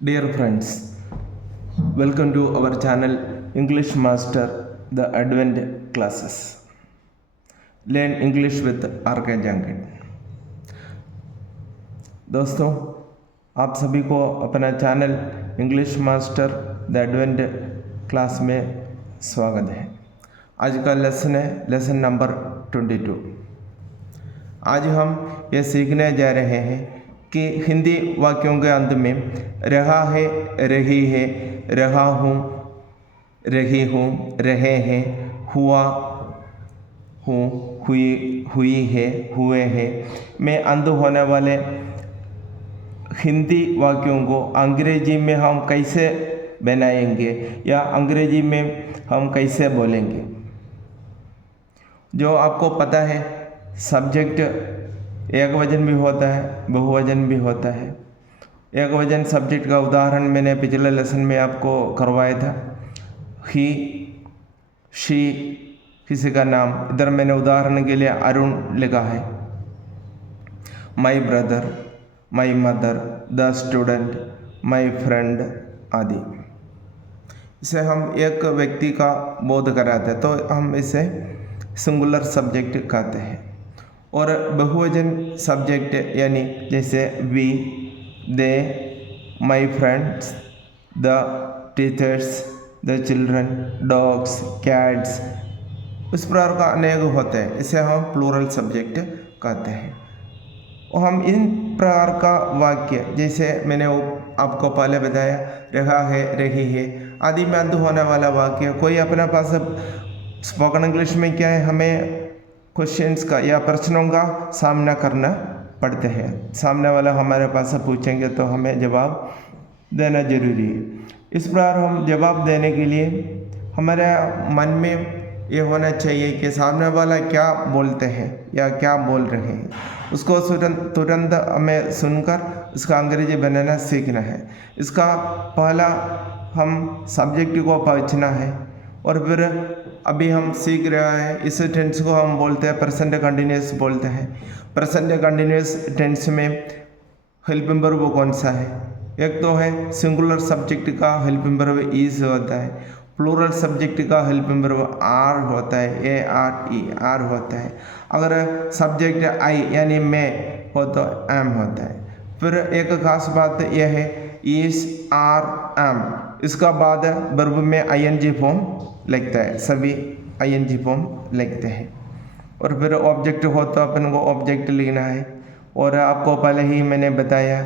Dear friends, welcome to our channel English Master the Advent Classes. Learn English with RK Jankin. दोस्तों, आप सभी को अपना channel English master the advent class में स्वागत है। आज का लेसन है लेसन नंबर 22। आज हम ये सीखने जा रहे हैं कि हिंदी वाक्यों के अंत में रहा है, रही है, रहा हूँ, रही हूँ, रहे हैं, हुआ हूँ, हुई है, हुए हैं में अंत होने वाले हिंदी वाक्यों को अंग्रेजी में हम कैसे बनाएंगे या अंग्रेजी में हम कैसे बोलेंगे। जो आपको पता है, सब्जेक्ट एक वचन भी होता है, बहुवचन भी होता है। एक वचन सब्जेक्ट का उदाहरण मैंने पिछले लेसन में आपको करवाया था। ही, शी, किसी का नाम। इधर मैंने उदाहरण के लिए अरुण लिखा है। My brother, my mother, the student, my friend आदि। इसे हम एक व्यक्ति का बोध कराते हैं तो हम इसे सिंगुलर सब्जेक्ट कहते हैं। और बहुवचन सब्जेक्ट यानी जैसे we, they, my friends, the teachers, the children, dogs, cats, इस प्रकार का अनेक होते हैं। इसे हम प्लूरल सब्जेक्ट कहते हैं। और हम इन प्रकार का वाक्य, जैसे मैंने आपको पहले बताया, रहा है, रही है आदि में अंत होने वाला वाक्य। कोई अपने पास स्पोकन इंग्लिश में क्या है, हमें क्वेश्चंस का या प्रश्नों का सामना करना पड़ते हैं। सामने वाला हमारे पास से पूछेंगे तो हमें जवाब देना जरूरी है। इस प्रकार हम जवाब देने के लिए हमारे मन में ये होना चाहिए कि सामने वाला क्या बोलते हैं या क्या बोल रहे हैं, उसको तुरंत हमें सुनकर इसका अंग्रेजी बनाना सीखना है। इसका पहला हम सब्जेक्ट को पहचानना है और फिर अभी हम सीख रहे हैं इस टेंस को हम बोलते हैं प्रेजेंट कंटिन्यूअस बोलते हैं। प्रेजेंट कंटिन्यूअस टेंस में हेल्पिंग वर्ब कौन सा है? एक तो है सिंगुलर सब्जेक्ट का हेल्पिंग वर्ब इज होता है, प्लूरल सब्जेक्ट का हेल्पिंग वर्ब आर होता है, ए आर ई आर होता है। अगर सब्जेक्ट आई यानी मैं हो तो एम होता है। फिर एक खास बात यह है, इज, आर, एम, इसका बाद वर्ब में आईएनजी फॉर्म लगता है। सभी आईएनजी फॉर्म लगते हैं। और फिर ऑब्जेक्ट हो तो अपन को ऑब्जेक्ट लिखना है। और आपको पहले ही मैंने बताया,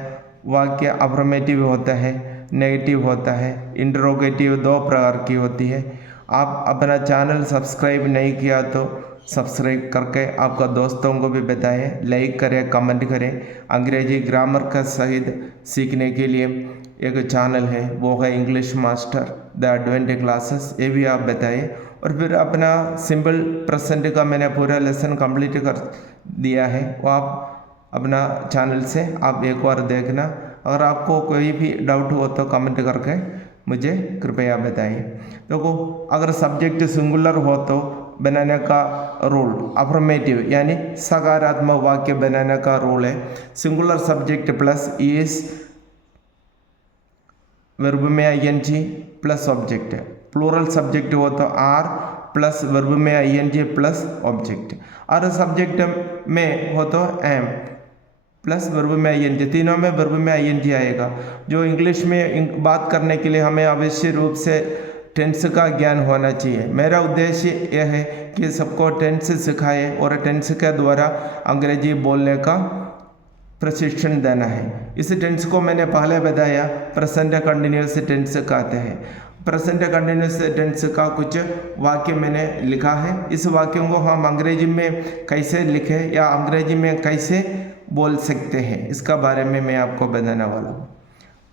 वाक्य अफर्मेटिव होता है, नेगेटिव होता है, इंटरोगेटिव दो प्रकार की होती है। आप अपना चैनल सब्सक्राइब नहीं किया तो सब्सक्राइब करके आपका दोस्तों को भी बताएं, लाइक करें, कमेंट करें। अंग्रेजी ग्रामर का सहित सीखने के लिए एक चैनल है, वो है English master the advent classes, ये भी आप बताएं। और फिर अपना सिंपल प्रेजेंट का मैंने पूरा लेसन कंप्लीट कर दिया है, वो आप अपना चैनल से आप एक बार देखना। अगर आपको कोई भी डाउट हो तो कमेंट करके मुझे कृपया बताएं। देखो, अगर सब्जेक्ट सिंगुलर हो तो बनाने का रूल अफर्मेटिव यानी सकारात्मक वाक्य बनाने का रूल है singular subject plus is, verb में ING plus object. Plural subject हो तो आर प्लस वर्ब में आईएनजी प्लस ऑब्जेक्ट। और सब्जेक्ट में हो तो एम प्लस वर्ब में आईएनजी। तीनों में वर्ब में आईएनजी आएगा। जो इंग्लिश में बात करने के लिए हमें अवश्य रूप से टेंस का ज्ञान होना चाहिए। मेरा उद्देश्य यह है कि सबको टेंस सिखाए और टेंस के द्वारा अंग्रेजी बोलने का प्रशिक्षण देना है। इस टेंस को मैंने पहले बताया, प्रेजेंट कंटिन्यूअस टेंस कहते हैं। प्रेजेंट कंटिन्यूअस टेंस का कुछ वाक्य मैंने लिखा है। इस वाक्यों को हम अंग्रेजी में कैसे लिखें या अंग्रेजी में कैसे बोल सकते हैं, इसका बारे में मैं आपको बताने वाला हूँ।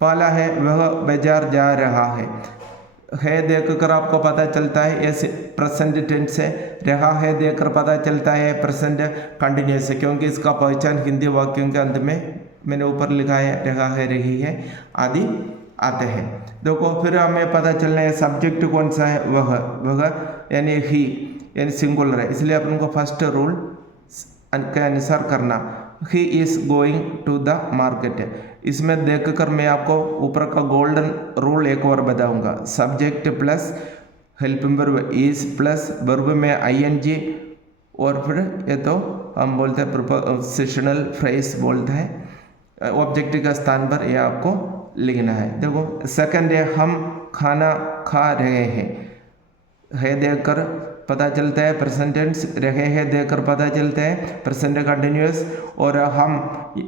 पहला है, वह बाजार जा रहा है देखकर आपको पता चलता है ये प्रेजेंट टेंस है। रहा है देखकर पता चलता है प्रेजेंट कंटिन्यूअस है, क्योंकि इसका पहचान हिंदी वाक्यों के अंत में मैंने ऊपर लिखा है, रहा है, रही है आदि आते हैं। देखो, फिर हमें पता चलना है सब्जेक्ट कौन सा है, वह यानी ही यानी सिंगुलर है, इसलिए अपन को फर्स्ट रूल के अनुसार करना। He is going to the market. इसमें देखकर मैं आपको ऊपर का गोल्डन रूल एक और बताऊंगा। Subject plus helping verb is plus verb में आईएनजी और फिर ये तो हम बोलते हैं प्रीपोजिशनल फ्रेज बोलते हैं। ऑब्जेक्ट का स्थान पर यह आपको लिखना है। देखो सेकंड है हम खाना खा रहे हैं। है देखकर पता चलता है प्रेजेंट टेंस, रहे हैं देखकर पता चलता है प्रेजेंट कंटिन्यूअस। और हम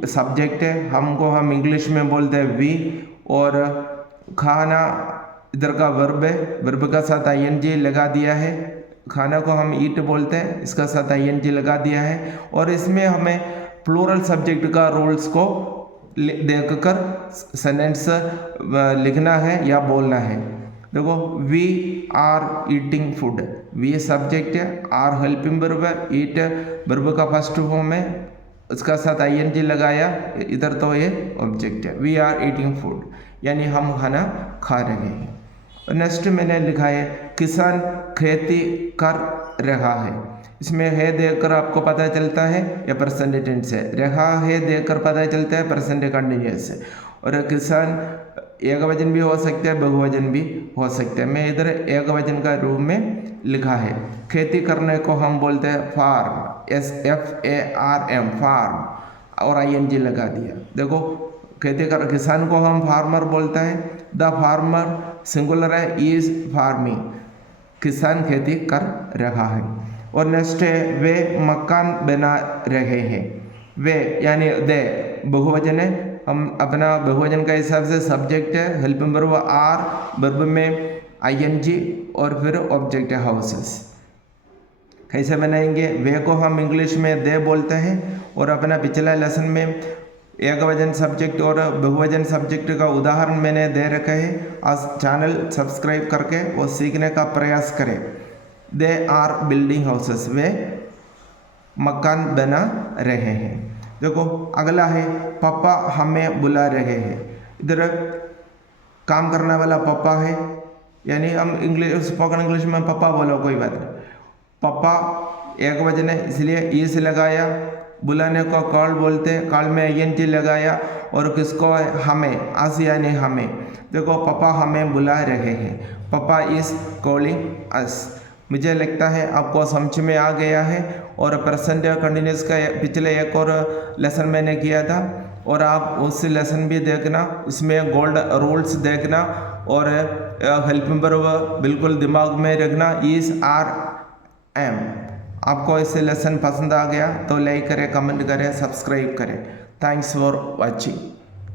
सब्जेक्ट है, हमको हम इंग्लिश में बोलते हैं वी। और खाना इधर का वर्ब है, वर्ब का साथ आईएनजी लगा दिया है। खाना को हम ईट बोलते हैं, इसका साथ आईएनजी लगा दिया है। और इसमें हमें प्लूरल सब्जेक्ट का रूल्स को देखकर सेंटेंस लिखना है या बोलना है। देखो we are eating food, we subject है, आर हेल्पिंग वर्ब है, ईट वर्ब का फर्स्ट फॉर्म है, उसका साथ आईएनजी लगाया, इधर तो ये ऑब्जेक्ट है। वी आर ईटिंग फूड यानी हम खाना खा रहे हैं। और नेक्स्ट मैंने लिखा है किसान खेती कर रहा है। इसमें है देखकर आपको पता चलता है या प्रेजेंट टेंस है, रहा है देखकर पता चलता है प्रेजेंट कंटिन्यूअस है। और किसान एक वचन भी हो सकता है, बहुवचन भी हो सकता है। मैं इधर एक वचन का रूप में लिखा है। खेती करने को हम बोलते हैं फार्म, FARM फार्म, और ING लगा दिया। देखो खेती कर, किसान को हम फार्मर बोलते हैं, द फार्मर सिंगुलर है, इज फार्मिंग, किसान खेती कर रहा है। और नेक्स्ट है वे मकान बना रहे हैं। वे यानी दे बहुवचन है, हम अपना बहुवचन का हिसाब से सब्जेक्ट है, हेल्पिंग वर्ब आर, वर्ब में ING और फिर ऑब्जेक्ट है हाउसेस। कैसे बनाएंगे? वे को हम इंग्लिश में दे बोलते हैं। और अपना पिछला लेसन में एक वचन सब्जेक्ट और बहुवचन सब्जेक्ट का उदाहरण मैंने दे रखा है। आज चैनल सब्सक्राइब करके वो सीखने का प्रयास करें। दे आर बिल्डिंग हाउसेस, वे मकान बना रहे हैं। देखो अगला है पापा हमें बुला रहे हैं। इधर काम करने वाला पापा है, यानी हम इंग्लिश स्पोकन इंग्लिश में पापा बोलो कोई बात नहीं। पापा एक वचन है इसलिए इस लगाया, बुलाने को कॉल बोलते हैं, कॉल में ING लगाया, और किसको हमें, अस यानी हमें। देखो पापा हमें बुला रहे हैं, पापा इज कॉलिंग अस। मुझे लगता है आपको समझ में आ गया है। और प्रेजेंट कंटिन्यूअस का पिछले एक और लेसन मैंने किया था, और आप उस लेसन भी देखना, उसमें गोल्ड रूल्स देखना, और हेल्पिंग वर्ब बिल्कुल दिमाग में रखना, इज आर एम। आपको इससे लेसन पसंद आ गया तो लाइक करें, कमेंट करें, सब्सक्राइब करें। Thanks for watching.